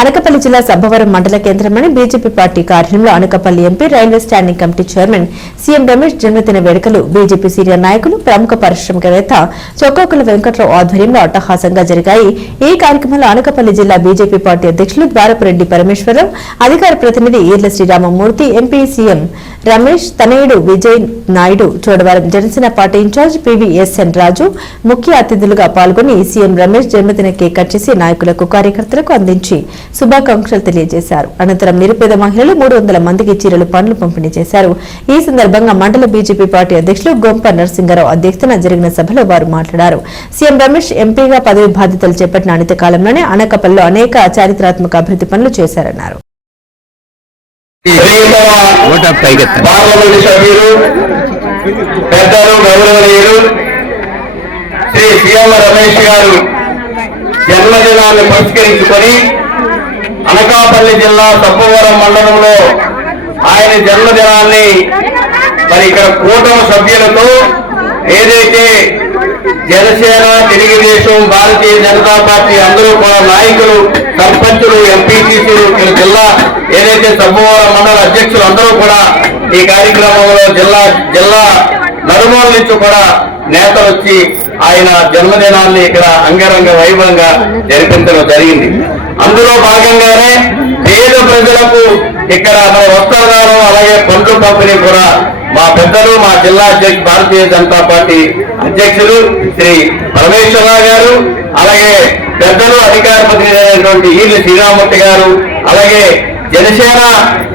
అనకపల్లి జిల్లా సభవరం మండల కేంద్రమని BJP party కార్యాలయంలో Anakapalli MP railway standing committee chairman CM Ramesh జన్మదిన వేడుకలు బీజేపీ సీనియర్ నాయకులు ప్రముఖ పారిశ్రామికవేత్త చొక్కోకుల వెంకట్రావు ఆధ్వర్యంలో అట్టహాసంగా జరిగాయి. ఈ కార్యక్రమంలో అనకపల్లి జిల్లా బీజేపీ పార్టీ అధ్యక్షులు ద్వారపురెడ్డి పరమేశ్వరరావు అధికార ప్రతినిధి ఈర్ల శ్రీరామమూర్తి ఎంపీ సీఎం రమేష్ తనయుడు Vijay Naidu Chodavaram Janasena party incharge PVSN Raju ముఖ్య అతిథులుగా పాల్గొని సీఎం రమేష్ జన్మదిన కేక్ కట్ చేసి నాయకులకు కార్యకర్తలకు అందించి శుభాకాంక్షలు తెలియజేశారు. అనంతరం నిరుపేద మహిళలు మూడు వందల మందికి చీరలు పనులు పంపిణీ చేశారు. ఈ సందర్భంగా మండల బీజేపీ పార్టీ అధ్యక్షులు గొంప నరసింగరావు అధ్యక్షతన జరిగిన సభలో వారు మాట్లాడారు. సీఎం రమేష్ ఎంపీగా పదవి బాధ్యతలు చేపట్టిన అనిత కాలంలోనే అనకపల్లిలో అనేక చారిత్రాత్మక అభివృద్ధి పనులు చేశారన్నారు. పెద్దలు గౌరవనీయులు శ్రీ సీఎం రమేష్ గారు జన్మదినాన్ని పురస్కరించుకొని అనకాపల్లి జిల్లా సబ్బవరం మండలంలో ఆయన జన్మదినాన్ని మరి ఇక్కడ కూటమి సభ్యులతో ఏదైతే జనసేన తెలుగుదేశం భారతీయ జనతా పార్టీ అందరూ కూడా నాయకులు సర్పంచులు ఎంపీటీసీలు ఇక్కడ జిల్లా ఏదైతే సబ్బవరం మండల అధ్యక్షులు అందరూ కూడా ఈ కార్యక్రమంలో జిల్లా జిల్లా నలుమూల నుంచి కూడా నేతలు వచ్చి ఆయన జన్మదినాన్ని ఇక్కడ అంగరంగ వైభవంగా జరిపించడం జరిగింది. అందులో భాగంగానే పేద ప్రజలకు ఇక్కడ మన వస్త్రదానం అలాగే పండ్లు పంపిణీ కూడా మా పెద్దలు మా జిల్లా అధ్యక్ష భారతీయ జనతా పార్టీ అధ్యక్షులు శ్రీ పరమేశ్వరరావు గారు అలాగే పెద్దలు అధికార ప్రతినిధి అయినటువంటి శ్రీరామూర్తి గారు అలాగే జనసేన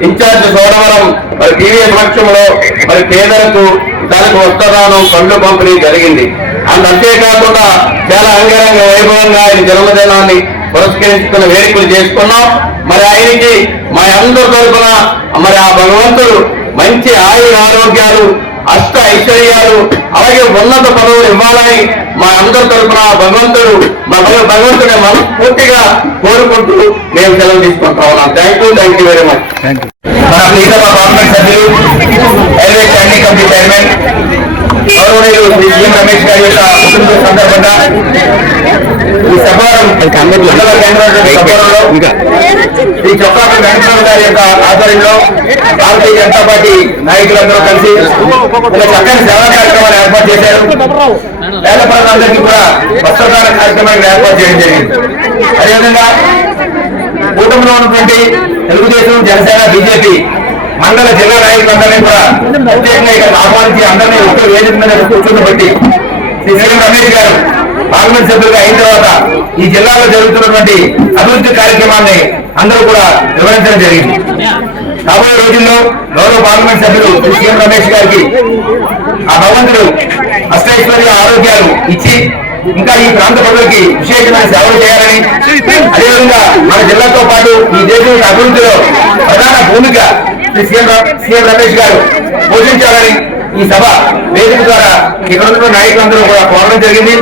ఇన్ఛార్జ్ సోడవరం మరి పివి సమక్షంలో మరి పేదలకు దానికి వస్త్రదానం పండ్లు పంపిణీ జరిగింది. అండ్ అంతేకాకుండా చాలా అంగరంగ వైభవంగా ఆయన జన్మదినాన్ని పురస్కరించుకున్న వేడుకలు చేసుకున్నాం. మరి ఆయనకి మా అందరి తరఫున మరి ఆ భగవంతుడు మంచి ఆయుర ఆరోగ్యాలు అష్ట ఐశ్వర్యాలు అలాగే ఉన్నత పదవులు ఇవ్వాలని మా అందరి తరఫున భగవంతుడు మా భగ- భగవంతుడే మనస్ఫూర్తిగా కోరుకుంటూ మేము సెలవు తీసుకుంటా ఉన్నాం. Thank you thank you very much మన మిగతా పార్లమెంట్ సభ్యులు రైల్వే స్టాండింగ్ కమిటీ చైర్మన్ గౌరవనీయులు శ్రీ రమేష్ గారి యొక్క సందర్భంగా ఈ శ్రీ చొక్కాపి వెంకటరావు గారి యొక్క ఆధ్వర్యంలో భారతీయ జనతా పార్టీ నాయకులందరూ కలిసి ఒక చక్కని సేవా కార్యక్రమాన్ని ఏర్పాటు చేశారు. పేద ప్రజలందరికీ కూడా వస్త్రదాన కార్యక్రమాన్ని ఏర్పాటు చేయడం జరిగింది. అదేవిధంగా కూటమిలో ఉన్నటువంటి తెలుగుదేశం జనసేన బీజేపీ మండల జిల్లా నాయకులందరినీ కూడా ప్రత్యేకంగా ఇక్కడ ఆహ్వానించి అందరినీ ఒక్క వేదిక మీద కూర్చోబెట్టి శ్రీ సీఎం రమేష్ గారు పార్లమెంట్ సభ్యులుగా అయిన తర్వాత ఈ జిల్లాలో జరుగుతున్నటువంటి అభివృద్ధి కార్యక్రమాన్ని అందరూ కూడా వివరించడం జరిగింది. రాబోయే రోజుల్లో గౌరవ పార్లమెంట్ సభ్యులు సీఎం రమేష్ గారికి ఆ భగవంతుడు అష్టైశ్వర్య ఆరోగ్యాలు ఇచ్చి ఇంకా ఈ ప్రాంత ప్రజలకి విశేషమైన సేవలు చేయాలని అదేవిధంగా మన జిల్లాతో పాటు ఈ దేశం అభివృద్ధిలో ప్రధాన భూమిక సీఎం సీఎం రమేష్ గారు పోషించాలని ఈ సభ వేదిక ద్వారా ఇక్కడ ఉన్న నాయకులందరూ కూడా కోరడం జరిగింది.